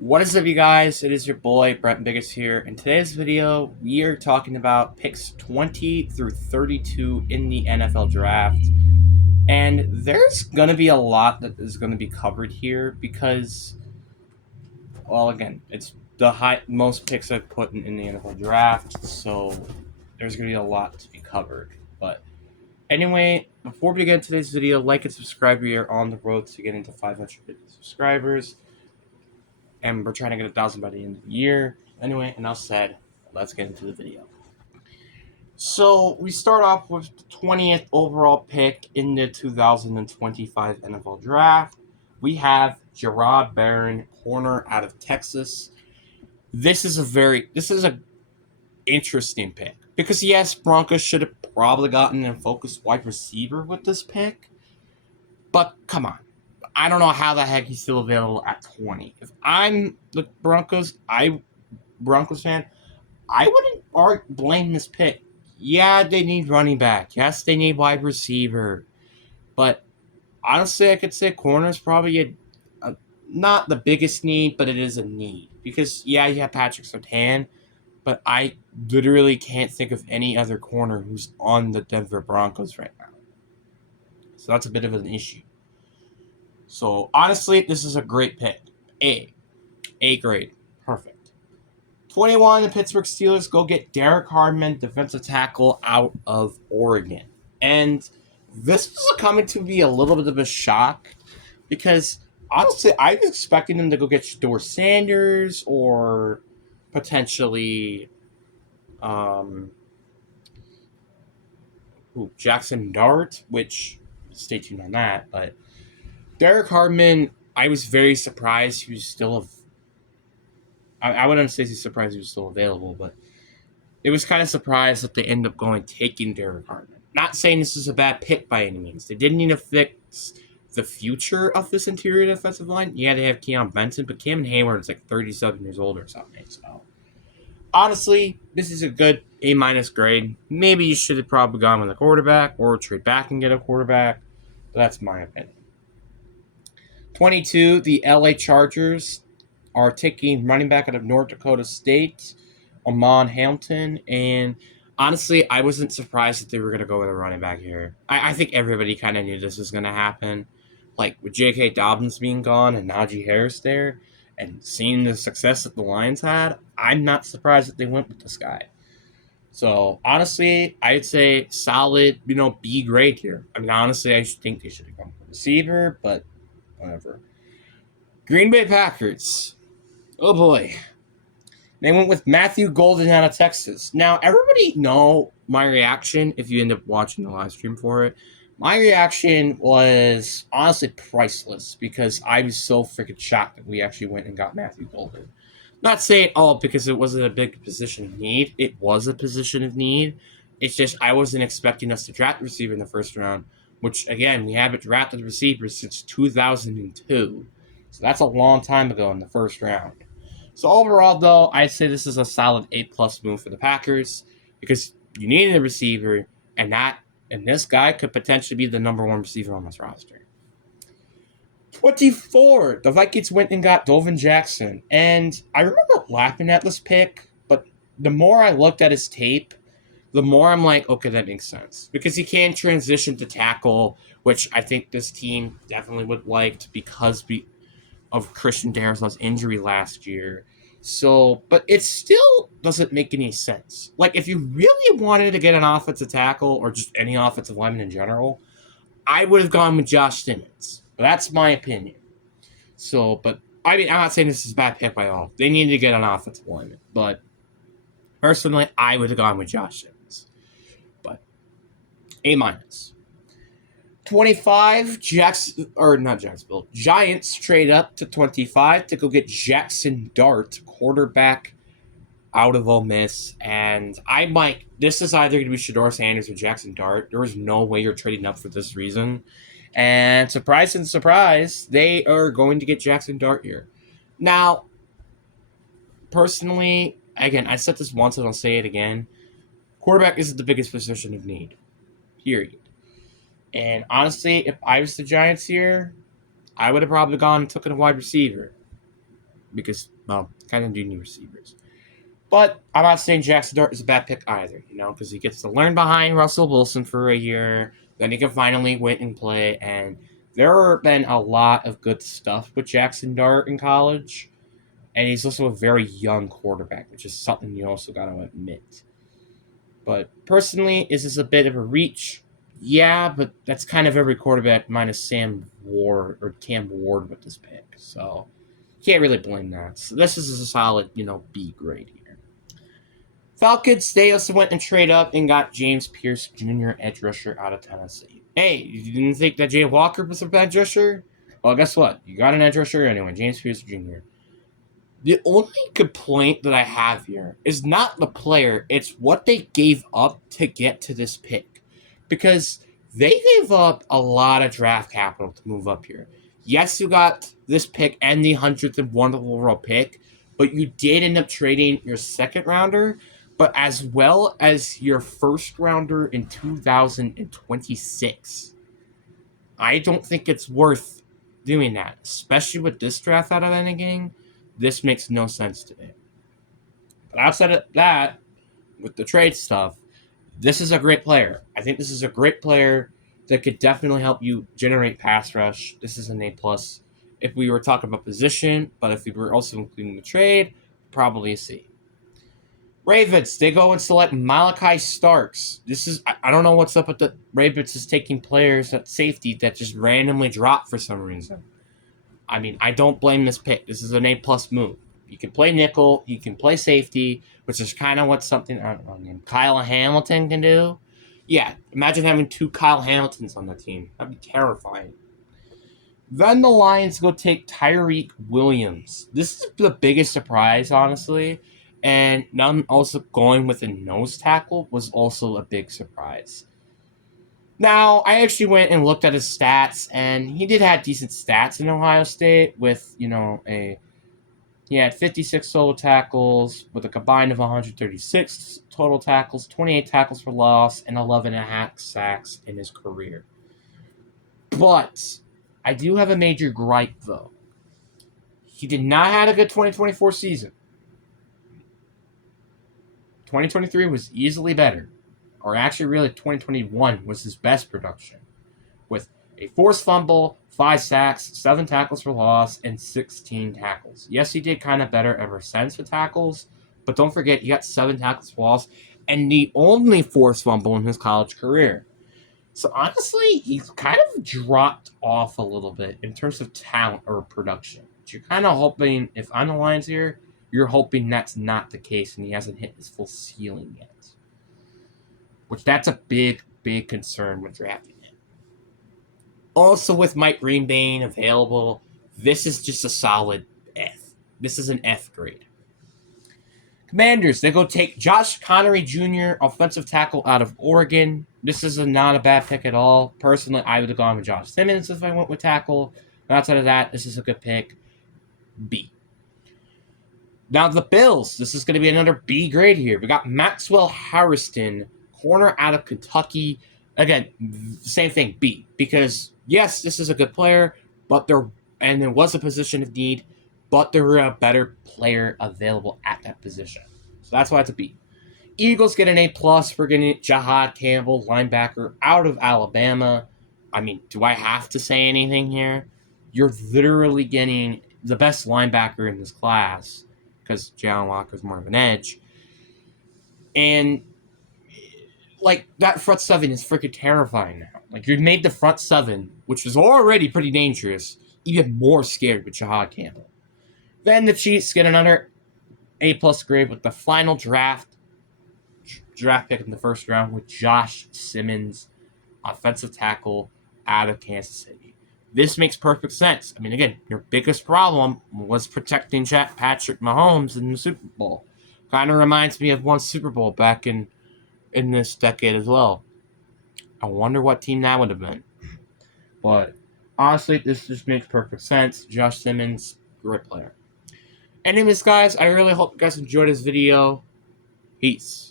What is up, you guys? It is your boy Brent Biggest here. In today's video, we are talking about picks 20 through 32 in the NFL draft. And there's going to be a lot that is going to be covered here because, well, again, it's the most picks I've put in the NFL draft, so there's going to be a lot to be covered. But anyway, before we get into today's video, like and subscribe. We are on the road to getting to 550 subscribers. And we're trying to get 1,000 by the end of the year. Anyway, enough said. Let's get into the video. So we start off with the 20th overall pick in the 2025 NFL Draft. We have Gerard Barron, corner out of Texas. This is a interesting pick because yes, Broncos should have probably gotten a focused wide receiver with this pick, but come on. I don't know how the heck he's still available at 20. If I'm the Broncos fan, I wouldn't blame this pick. Yeah, they need running back. Yes, they need wide receiver. But honestly, I could say corner is probably not the biggest need, but it is a need. Because, yeah, you have Patrick Surtain, but I literally can't think of any other corner who's on the Denver Broncos right now. So that's a bit of an issue. So, honestly, this is a great pick. A grade. Perfect. 21, the Pittsburgh Steelers go get Derek Hardman, defensive tackle out of Oregon. And this was coming to be a little bit of a shock because honestly, I was expecting them to go get Shedeur Sanders or potentially Jackson Dart, which stay tuned on that. But Derek Hardman, I was very surprised he was still I wouldn't say he's surprised he was still available, but it was kind of surprised that they end up taking Derek Hardman. Not saying this is a bad pick by any means. They didn't need to fix the future of this interior defensive line. Yeah, they have Keon Benson, but Cam Hayward is like 37 years old or something. So honestly, this is a good A- grade. Maybe you should have probably gone with a quarterback or trade back and get a quarterback. But that's my opinion. 22, the LA Chargers are taking running back out of North Dakota State, Amon Hamilton, and honestly, I wasn't surprised that they were going to go with a running back here. I think everybody kind of knew this was going to happen. Like, with J.K. Dobbins being gone and Najee Harris there, and seeing the success that the Lions had, I'm not surprised that they went with this guy. So, honestly, I'd say solid, B grade here. I mean, honestly, I think they should have gone with a receiver, but whatever. Green Bay Packers. Oh boy. They went with Matthew Golden out of Texas. Now, everybody know my reaction if you end up watching the live stream for it. My reaction was honestly priceless because I was so freaking shocked that we actually went and got Matthew Golden. Not saying because it wasn't a big position of need. It was a position of need. It's just I wasn't expecting us to draft a receiver in the first round, which, again, we haven't drafted receivers since 2002. So that's a long time ago in the first round. So overall, though, I'd say this is a solid A+ move for the Packers because you needed a receiver, and this guy could potentially be the number one receiver on this roster. 24, the Vikings went and got Dovin Jackson, and I remember laughing at this pick, but the more I looked at his tape, the more I'm like, okay, that makes sense because he can transition to tackle, which I think this team definitely would like because of Christian Darrisaw's injury last year. So, but it still doesn't make any sense. Like, if you really wanted to get an offensive tackle or just any offensive lineman in general, I would have gone with Josh Simmons. But that's my opinion. So, but I mean, I'm not saying this is a bad pick by all. They needed to get an offensive lineman. But personally, I would have gone with Josh Simmons. But A-. 25, Giants trade up to 25 to go get Jackson Dart, quarterback out of Ole Miss. And this is either going to be Shedeur Sanders or Jackson Dart. There is no way you're trading up for this reason. And surprise and surprise, they are going to get Jackson Dart here. Now, personally, again, I said this once and I'll say it again. Quarterback isn't the biggest position of need. Period. And honestly, if I was the Giants here, I would have probably gone and taken a wide receiver. because, well, kind of do need receivers. But I'm not saying Jackson Dart is a bad pick either, because he gets to learn behind Russell Wilson for a year, then he can finally win and play, and there have been a lot of good stuff with Jackson Dart in college, and he's also a very young quarterback, which is something you also got to admit. But personally, is this a bit of a reach? Yeah, but that's kind of every quarterback minus Sam Ward or Cam Ward with this pick, so can't really blame that. So this is a solid, B grade here. Falcons, they also went and trade up and got James Pierce Jr., edge rusher out of Tennessee. Hey, you didn't think that Jay Walker was a edge rusher? Well, guess what? You got an edge rusher anyway, James Pierce Jr. The only complaint that I have here is not the player, it's what they gave up to get to this pick. Because they gave up a lot of draft capital to move up here. Yes, you got this pick and the 101th overall pick, but you did end up trading your second rounder, but as well as your first rounder in 2026. I don't think it's worth doing that, especially with this draft out of anything. This makes no sense to me. But outside of that, with the trade stuff, this is a great player. I think this is a great player that could definitely help you generate pass rush. This is an A+. If we were talking about position, but if we were also including the trade, probably a C. Ravens, they go and select Malachi Starks. I don't know what's up with the Ravens is taking players at safety that just randomly drop for some reason. I mean, I don't blame this pick. This is an A+ move. You can play nickel, you can play safety, which is kind of what something, I don't know, Kyle Hamilton can do. Yeah, imagine having 2 Kyle Hamiltons on the team. That'd be terrifying. Then the Lions go take Tyreek Williams. This is the biggest surprise, honestly. And them also going with a nose tackle was also a big surprise. Now, I actually went and looked at his stats, and he did have decent stats in Ohio State with, he had 56 total tackles with a combined of 136 total tackles, 28 tackles for loss, and 11.5 sacks in his career. But I do have a major gripe, though. He did not have a good 2024 season. 2023 was easily better. Or actually, really, 2021 was his best production. With a forced fumble, 5 sacks, 7 tackles for loss, and 16 tackles. Yes, he did kind of better ever since with tackles, but don't forget, he got 7 tackles for loss, and the only forced fumble in his college career. So honestly, he's kind of dropped off a little bit in terms of talent or production. But you're kind of hoping, if I'm the Lions here, you're hoping that's not the case and he hasn't hit his full ceiling yet. Which that's a big, big concern with drafting him. Also, with Mike Greenbane available, this is just a solid F. This is an F grade. Commanders, they go take Josh Connery Jr., offensive tackle out of Oregon. This is not a bad pick at all. Personally, I would have gone with Josh Simmons if I went with tackle. But outside of that, this is a good pick. B. Now the Bills, this is going to be another B grade here. We got Maxwell Harrison, corner out of Kentucky. Again, same thing, B. Because, yes, this is a good player, but there was a position of need, but there were a better player available at that position. So that's why it's a B. Eagles get an A+. We're getting Jahad Campbell, linebacker out of Alabama. I mean, do I have to say anything here? You're literally getting the best linebacker in this class because Jalen Walker's more of an edge. And, that front seven is freaking terrifying now. You made the front seven, which was already pretty dangerous, even more scared with Jahad Campbell. Then the Chiefs get another A+ grade with the final draft pick in the first round with Josh Simmons, offensive tackle out of Kansas City. This makes perfect sense. I mean, again, your biggest problem was protecting Patrick Mahomes in the Super Bowl. Kind of reminds me of one Super Bowl back in this decade as well. I wonder what team that would have been. But honestly, this just makes perfect sense. Josh Simmons, great player. Anyways, guys, I really hope you guys enjoyed this video. Peace.